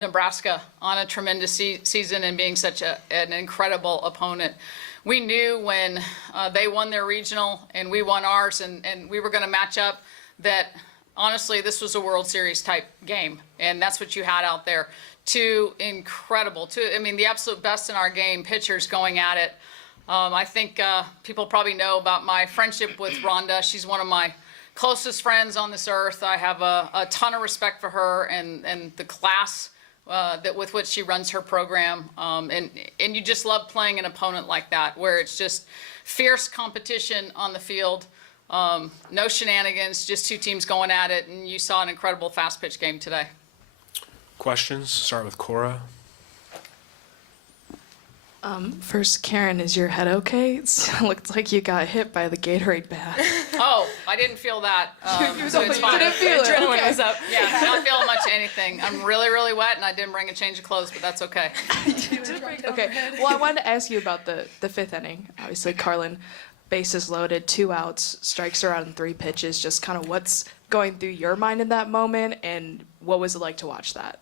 Nebraska on a tremendous season and being such an incredible opponent. We knew when they won their regional and we won ours and we were going to match up that honestly this was a World Series type game, and that's what you had out there. Two, I mean, the absolute best in our game, pitchers going at it. I think people probably know about my friendship with Rhonda. She's one of my closest friends on this earth. I have a ton of respect for her and the class with which she runs her program, and you just love playing an opponent like that, where it's just fierce competition on the field, no shenanigans, just two teams going at it, and you saw an incredible fast pitch game today. Questions? Start with Cora. First, Karen, is your head okay? It looked like you got hit by the Gatorade bat. Oh, I didn't feel that. So it's fine. Didn't feel it. Adrenaline Okay. was up. Yeah, not feeling much of anything. I'm really, really wet, and I didn't bring a change of clothes, but that's okay. Okay. Well, I wanted to ask you about the fifth inning. Obviously, Carlin, bases loaded, 2 outs, strikes are out in 3 pitches. Just kind of what's going through your mind in that moment, and what was it like to watch that?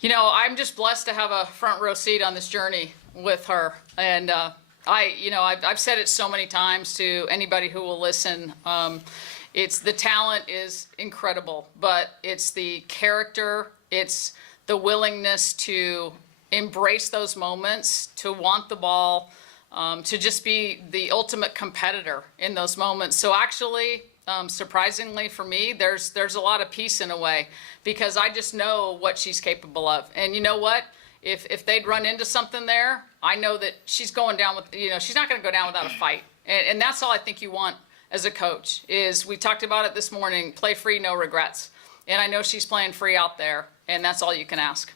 You know, I'm just blessed to have a front row seat on this journey with her. And I've said it so many times to anybody who will listen. It's the talent is incredible, but it's the character, it's the willingness to embrace those moments, to want the ball, to just be the ultimate competitor in those moments. So actually, surprisingly for me, there's a lot of peace in a way, because I just know what she's capable of. And you know what? If they'd run into something there, I know that she's going down with, she's not going to go down without a fight. And that's all I think you want as a coach is, we talked about it this morning, play free, no regrets. And I know she's playing free out there, and that's all you can ask.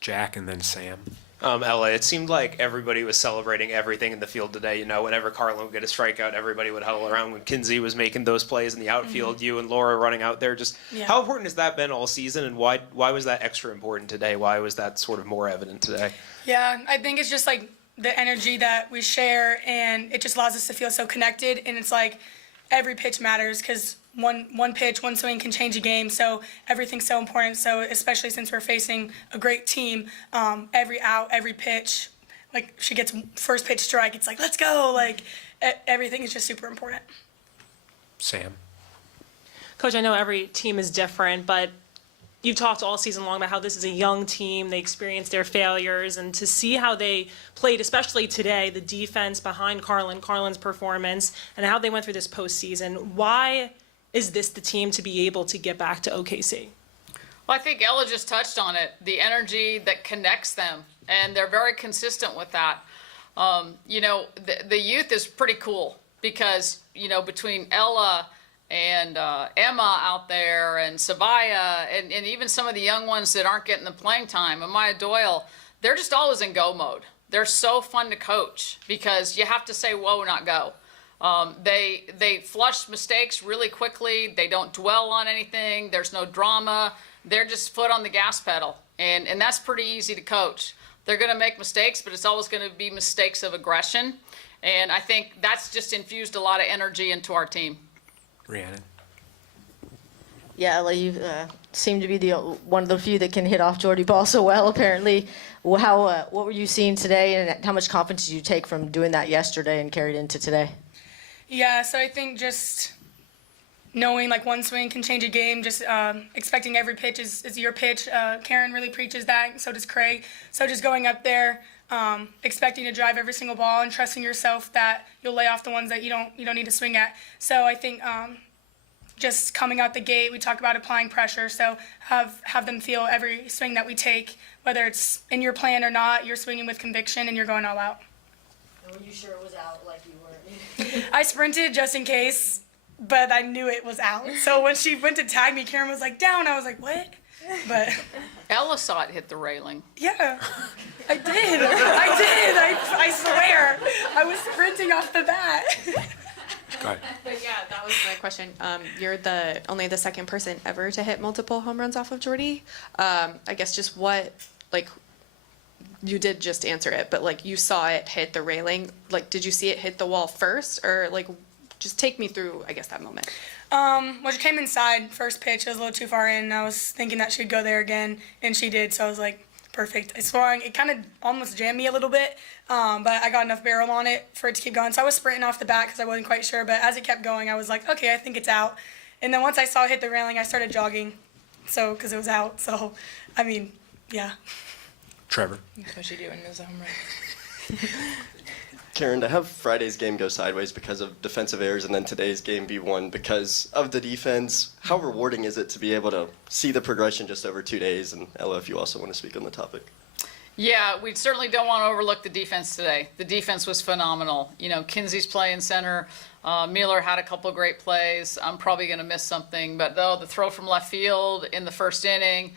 Jack and then Sam. Ella, it seemed like everybody was celebrating everything in the field today. Whenever Carlin would get a strikeout, everybody would huddle around. When Kinsey was making those plays in the outfield, you and Laura running out there. Just how important has that been all season, and why was that extra important today? Why was that sort of more evident today? Yeah, I think it's just like the energy that we share, and it just allows us to feel so connected. And it's like every pitch matters, because one pitch, one swing can change a game. So everything's so important. So especially since we're facing a great team, every out, every pitch, like she gets first pitch strike, it's like, let's go. Like everything is just super important. Sam. Coach, I know every team is different, but you've talked all season long about how this is a young team. They experienced their failures, and to see how they played, especially today, the defense behind Carlin's performance, and how they went through this postseason. Why is this the team to be able to get back to OKC? Well, I think Ella just touched on it, the energy that connects them, and they're very consistent with that. The youth is pretty cool because, between Ella and Emma out there and Savaya and even some of the young ones that aren't getting the playing time, Amaya Doyle, they're just always in go mode. They're so fun to coach because you have to say whoa, not go. They flush mistakes really quickly. They don't dwell on anything. There's no drama. They're just foot on the gas pedal. And that's pretty easy to coach. They're going to make mistakes, but it's always going to be mistakes of aggression. And I think that's just infused a lot of energy into our team. Rhiannon. Yeah, Ella, you seem to be one of the few that can hit off Jordy ball so well, apparently. What were you seeing today, and how much confidence did you take from doing that yesterday and carried into today? Yeah, so I think just knowing like one swing can change a game, just expecting every pitch is your pitch. Karen really preaches that, so does Craig. So just going up there, expecting to drive every single ball and trusting yourself that you'll lay off the ones that you don't need to swing at. So I think just coming out the gate, we talk about applying pressure. So have them feel every swing that we take, whether it's in your plan or not, you're swinging with conviction and you're going all out. Were you sure it was out like you were? I sprinted just in case, but I knew it was out. So when she went to tag me, Karen was like, down. I was like, what? But Ella saw it hit the railing. yeah, I did. I swear. I was sprinting off the bat. Go ahead. But yeah, that was my question. You're only the second person ever to hit multiple home runs off of Jordy. I guess just you did just answer it, but you saw it hit the railing. Did you see it hit the wall first, or Just take me through, I guess, that moment. Well, she came inside first pitch. It was a little too far in. And I was thinking that she'd go there again, and she did. So I was like, perfect. I swung. It kind of almost jammed me a little bit, but I got enough barrel on it for it to keep going. So I was sprinting off the bat because I wasn't quite sure. But as it kept going, I was like, okay, I think it's out. And then once I saw it hit the railing, I started jogging. So because it was out. So, I mean, yeah. Trevor. What she doing is home run. Karen, to have Friday's game go sideways because of defensive errors and then today's game be won because of the defense, how rewarding is it to be able to see the progression just over 2 days? And Ella, if you also want to speak on the topic. Yeah, we certainly don't want to overlook the defense today. The defense was phenomenal. You know, Kinsey's playing center. Mueller had a couple great plays. I'm probably going to miss something, but though the throw from left field in the first inning.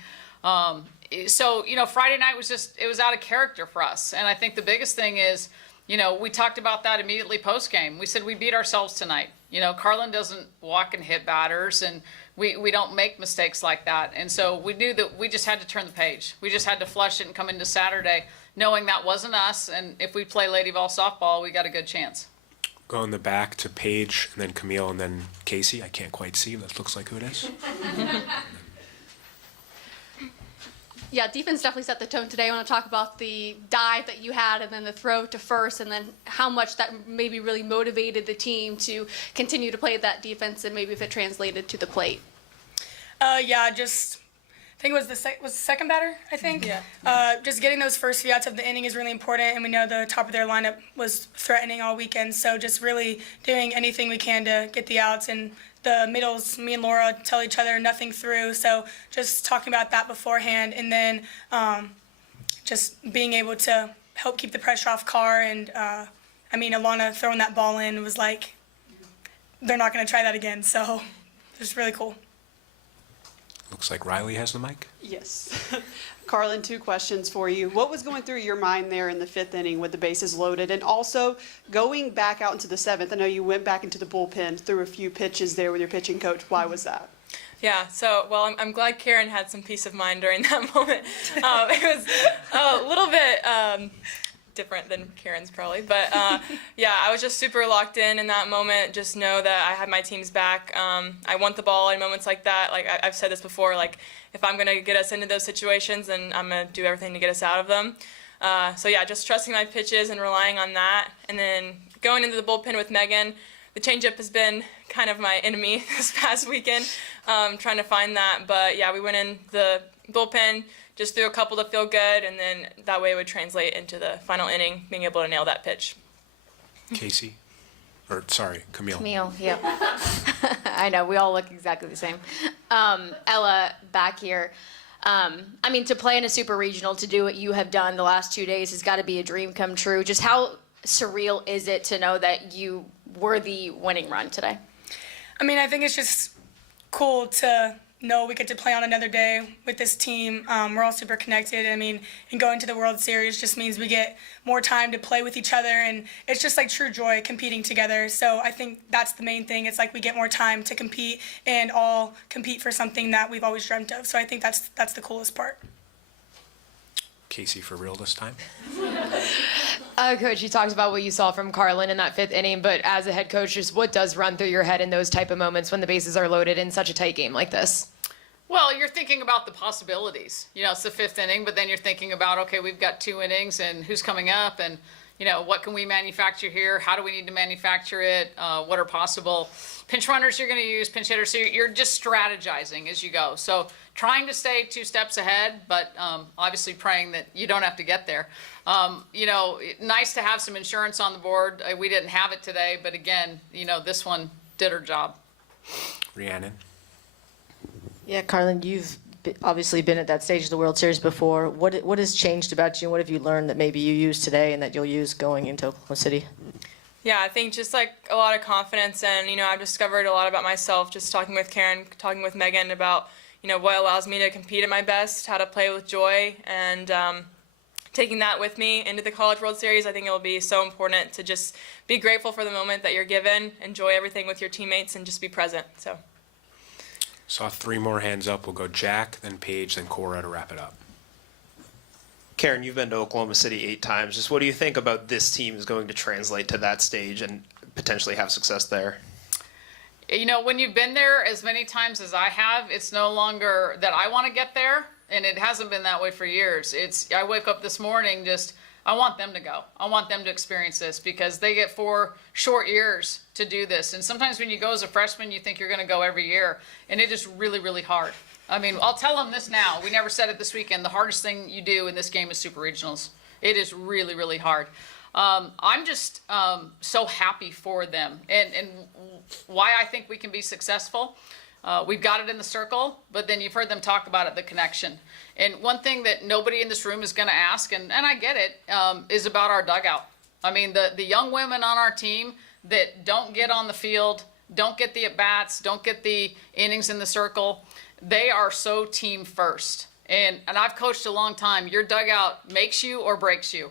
So, you know, Friday night was just, it was out of character for us. And I think the biggest thing is, you know, we talked about that immediately post-game. We said we beat ourselves tonight. You know, Carlin doesn't walk and hit batters, and we don't make mistakes like that. And so we knew that we just had to turn the page. We just had to flush it and come into Saturday knowing that wasn't us. And if we play Lady Vol softball, we got a good chance. Go in the back to Paige, and then Camille, and then Casey. I can't quite see. That looks like who it is. Yeah, defense definitely set the tone today. I want to talk about the dive that you had and then the throw to first and then how much that maybe really motivated the team to continue to play that defense and maybe if it translated to the plate. Yeah, just I think it was the second batter, I think. Yeah. Just getting those first few outs of the inning is really important, and we know the top of their lineup was threatening all weekend. So just really doing anything we can to get the outs. And the middles, me and Laura tell each other nothing through. So just talking about that beforehand, and then just being able to help keep the pressure off Carr. And I mean, Alana throwing that ball in was like, they're not going to try that again. So it was really cool. Looks like Riley has the mic. Yes. Carlin, 2 questions for you. What was going through your mind there in the 5th inning with the bases loaded? And also, going back out into the 7th, I know you went back into the bullpen, threw a few pitches there with your pitching coach. Why was that? Yeah, so, well, I'm glad Karen had some peace of mind during that moment. It was a little bit different than Karen's probably, but yeah, I was just super locked in that moment. Just know that I had my team's back. I want the ball in moments like that. Like I've said this before, like if I'm gonna get us into those situations, then I'm gonna do everything to get us out of them. So yeah, just trusting my pitches and relying on that. And then going into the bullpen with Megan, the changeup has been kind of my enemy this past weekend, trying to find that. But yeah, we went in the bullpen, just threw a couple to feel good, and then that way it would translate into the final inning, being able to nail that pitch. Casey, or sorry, Camille. Camille, yep. I know, we all look exactly the same. Ella, back here. I mean, to play in a super regional, to do what you have done the last 2 days has got to be a dream come true. Just how surreal is it to know that you were the winning run today? I mean, I think it's just cool to know we get to play on another day with this team. We're all super connected. I mean, and going to the World Series just means we get more time to play with each other, and it's just like true joy competing together. So I think that's the main thing. It's like we get more time to compete and all compete for something that we've always dreamt of. So I think that's the coolest part. Casey for real this time. Coach, you talked about what you saw from Carlin in that 5th inning, but as a head coach, just what does run through your head in those type of moments when the bases are loaded in such a tight game like this? Well, you're thinking about the possibilities. You know, it's the 5th inning, but then you're thinking about, okay, we've got 2 innings and who's coming up and, you know, what can we manufacture here? How do we need to manufacture it? What are possible pinch runners you're going to use, pinch hitters? So you're just strategizing as you go. So trying to stay 2 steps ahead, but obviously praying that you don't have to get there. You know, nice to have some insurance on the board. We didn't have it today, but again, you know, this one did her job. Rhiannon. Yeah, Carlin, you've obviously been at that stage of the World Series before. What has changed about you? What have you learned that maybe you use today and that you'll use going into Oklahoma City? Yeah, I think just like a lot of confidence, and you know, I've discovered a lot about myself just talking with Karen, talking with Megan about, you know, what allows me to compete at my best, how to play with joy, and taking that with me into the College World Series. I think it will be so important to just be grateful for the moment that you're given, enjoy everything with your teammates, and just be present. So. Saw 3 more hands up. We'll go Jack, then Paige, then Cora to wrap it up. Karen, you've been to Oklahoma City 8 times. Just what do you think about this team is going to translate to that stage and potentially have success there? you know, when you've been there as many times as I have, it's no longer that I want to get there, and it hasn't been that way for years. I wake up this morning I want them to go. I want them to experience this because they get 4 short years to do this. And sometimes when you go as a freshman, you think you're going to go every year, and it is really, really hard. I mean, I'll tell them this now. We never said it this weekend. The hardest thing you do in this game is super regionals. It is really, really hard. I'm just so happy for them, and why I think we can be successful. We've got it in the circle, but then you've heard them talk about it, the connection. And one thing that nobody in this room is going to ask, and I get it, is about our dugout. I mean, the young women on our team that don't get on the field, don't get the at-bats, don't get the innings in the circle, they are so team first. And I've coached a long time. Your dugout makes you or breaks you.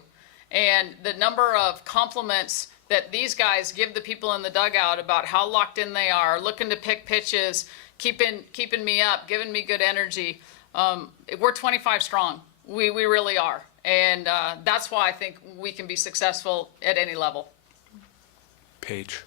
And the number of compliments that these guys give the people in the dugout about how locked in they are, looking to pick pitches, keeping me up, giving me good energy. We're 25 strong. We really are. And that's why I think we can be successful at any level. Paige.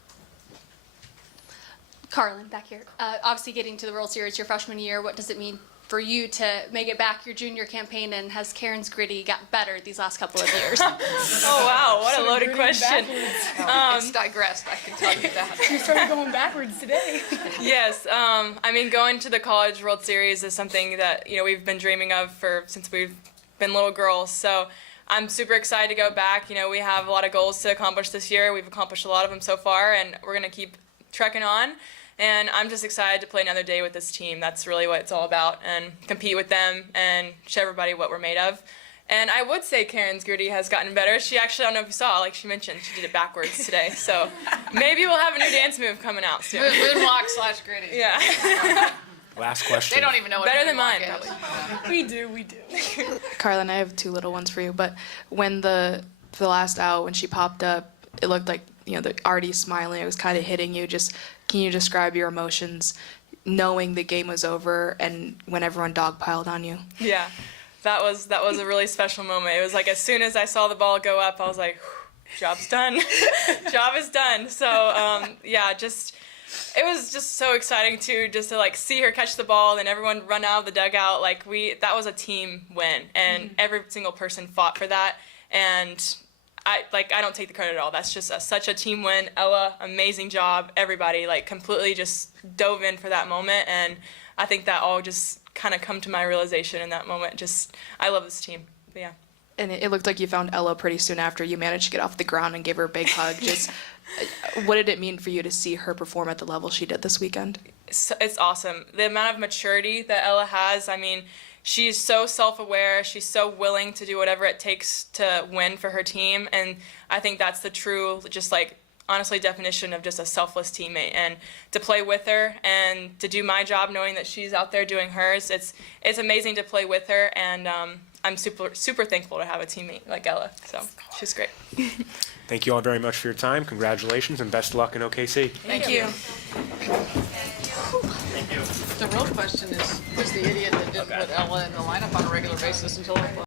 Carlin, back here. Obviously, getting to the World Series your freshman year, what does it mean for you to make it back your junior campaign, and has Karen's gritty got better these last couple of years? Oh wow, what a loaded question. It's digressed, I can tell you that. You started going backwards today. Yes, I mean, going to the College World Series is something that, you know, we've been dreaming of since we've been little girls. So I'm super excited to go back. You know, we have a lot of goals to accomplish this year. We've accomplished a lot of them so far, and we're going to keep trekking on. And I'm just excited to play another day with this team. That's really what it's all about, and compete with them and show everybody what we're made of. And I would say Karen's gritty has gotten better. She actually, I don't know if you saw, like she mentioned, she did it backwards today. So maybe we'll have a new dance move coming out soon. Moonwalk/gritty. Yeah. Last question. They don't even know what Better than moonwalk mine, is. probably. We do. Carlin, I have 2 little ones for you. But when the last out, when she popped up, it looked like, you know, already smiling. It was kind of hitting you. Just can you describe your emotions, knowing the game was over and when everyone dogpiled on you? Yeah, that was a really special moment. It was like as soon as I saw the ball go up, I was like, job's done. Job is done. So yeah, it was just so exciting too, just to like see her catch the ball and everyone run out of the dugout. Like that was a team win, and every single person fought for that. And I don't take the credit at all. That's just such a team win. Ella, amazing job. Everybody like completely just dove in for that moment, and I think that all just kind of come to my realization in that moment. Just I love this team. But yeah. And it looked like you found Ella pretty soon after you managed to get off the ground and gave her a big hug. Just what did it mean for you to see her perform at the level she did this weekend? It's awesome. The amount of maturity that Ella has, I mean, she's so self-aware. She's so willing to do whatever it takes to win for her team. And I think that's the true, just like, honestly, definition of just a selfless teammate. And to play with her and to do my job knowing that she's out there doing hers, it's amazing to play with her. And I'm super thankful to have a teammate like Ella. So she's great. Thank you all very much for your time. Congratulations and best of luck in OKC. Thank you. The real question is, who's the idiot that didn't put Ella in the lineup on a regular basis until